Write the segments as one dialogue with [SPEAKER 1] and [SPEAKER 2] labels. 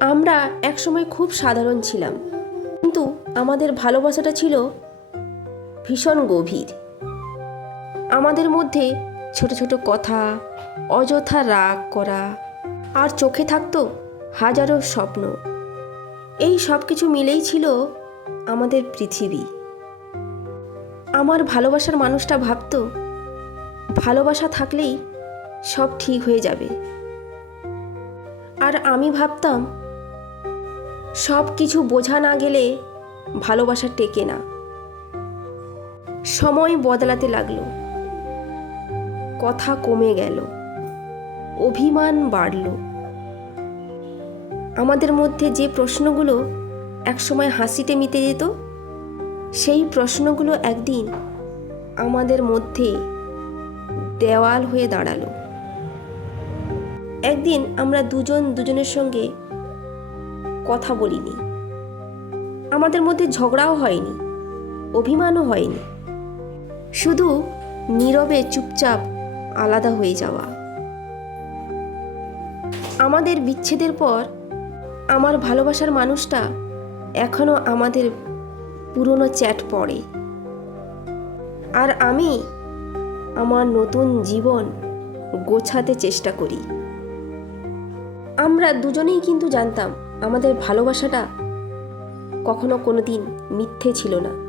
[SPEAKER 1] আমরা একসময় খুব সাধারণ ছিলাম, কিন্তু আমাদের ভালোবাসাটা ছিল ভীষণ গভীর। আমাদের মধ্যে ছোট ছোট কথা, অযথা রাগ করা আর চোখে থাকতো হাজারো স্বপ্ন। এই সব কিছু মিলেই ছিল আমাদের পৃথিবী। আমার ভালোবাসার মানুষটা ভাবতো, ভালোবাসা থাকলেই সব ঠিক হয়ে যাবে। আর আমি ভাবতাম সব কিছু বোঝা না গেলে ভালোবাসা টেকে না। সময় বদলাতে লাগল। কথা কমে গেল। অভিমান বাড়ল। আমাদের মধ্যে যে প্রশ্নগুলো একসময় হাসিতে মিতে যেত, সেই প্রশ্নগুলো একদিন আমাদের মধ্যে দেওয়াল হয়ে দাঁড়াল। একদিন আমরা দুজন দুজনের সঙ্গে কথা বলিনি। আমাদের মধ্যে ঝগড়াও হয়নি, অভিমানও হয়নি। শুধু নীরবে চুপচাপ আলাদা হয়ে যাওয়া। আমাদের বিচ্ছেদের পর আমার ভালোবাসার মানুষটা এখনও আমাদের পুরনো চ্যাট পড়ে। আর আমি আমার নতুন জীবন গোছাতে চেষ্টা করি। আমরা দুজনেই কিন্তু জানতাম আমাদের ভালোবাসাটা কখনো কোনো দিন মিথ্যে ছিল না।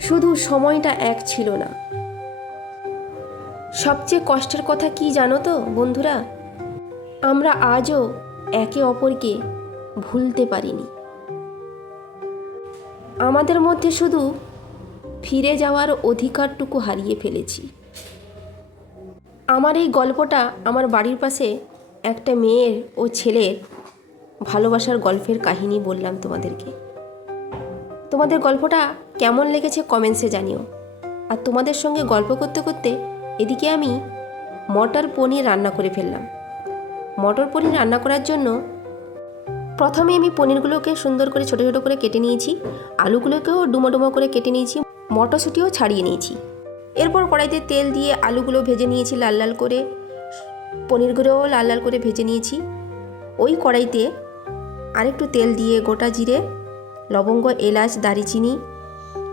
[SPEAKER 1] শুধু সময়টা এক ছিল না। সবচেয়ে কষ্টের কথা কি জানো তো, বন্ধুরা? আমরা আজও একে অপরকে ভুলতে পারিনি। আমাদের মধ্যে শুধু ফিরে যাওয়ার অধিকারটুকু হারিয়ে ফেলেছি। আমার এই গল্পটা আমার বাড়ির পাশে একটা মেয়ের ও ছেলের ভালোবাসার গল্পের কাহিনী বললাম তোমাদেরকে। তোমাদের গল্পটা কেমন লেগেছে কমেন্টসে জানিও। আর তোমাদের সঙ্গে গল্প করতে করতে এদিকে আমি মটর পনির রান্না করে ফেললাম। মটর পনির রান্না করার জন্য প্রথমে আমি পনিরগুলোকে সুন্দর করে ছোটো ছোটো করে কেটে নিয়েছি, আলুগুলোকেও ডুমো ডুমো করে কেটে নিয়েছি, মটরশুঁটিও ছাড়িয়ে নিয়েছি। এরপর কড়াইতে তেল দিয়ে আলুগুলো ভেজে নিয়েছি লাল লাল করে। পনিরগুলোও লাল লাল করে ভেজে নিয়েছি। ওই কড়াইতে আরেকটু তেল দিয়ে গোটা জিরে, লবঙ্গ, এলাচ, দারিচিনি,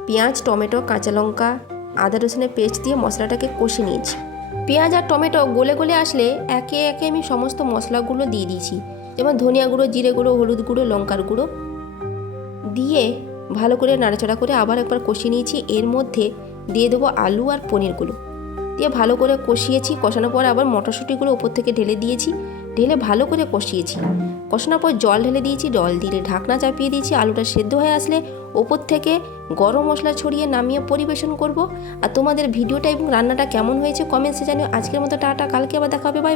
[SPEAKER 1] পেঁয়াজ, টমেটো, কাঁচা লঙ্কা, আদা রসুনের পেস্ট দিয়ে মশলাটাকে কষে নিয়েছি। পেঁয়াজ আর টমেটো গলে গলে আসলে একে একে আমি সমস্ত মশলাগুলো দিয়ে দিয়েছি। যেমন ধনিয়া গুঁড়ো, জিরে গুঁড়ো, হলুদ গুঁড়ো, লঙ্কার গুঁড়ো। দিয়ে ভালো করে নাড়াচাড়া করে আবার একবার কষিয়ে নিয়েছি। এর মধ্যে দিয়ে দেবো আলু আর পনিরগুলো। দিয়ে ভালো করে কষিয়েছি। কষানোর পর আবার মটরশুঁটিগুলো ওপর থেকে ঢেলে দিয়েছি। ঢেলে ভালো করে কষিয়েছি। কষানোর পর জল ঢেলে দিয়েছি, জল দিলে ঢাকনা চাপিয়ে দিয়েছি। আলুটা সেদ্ধ হয়ে আসলে ওপর থেকে গরম মশলা ছড়িয়ে নামিয়ে পরিবেশন করব। আর তোমাদের ভিডিওটা এবং রান্নাটা কেমন হয়েছে কমেন্টসে জানিও। আজকের মতো টাটা, কালকে আবার দেখা হবে বাই।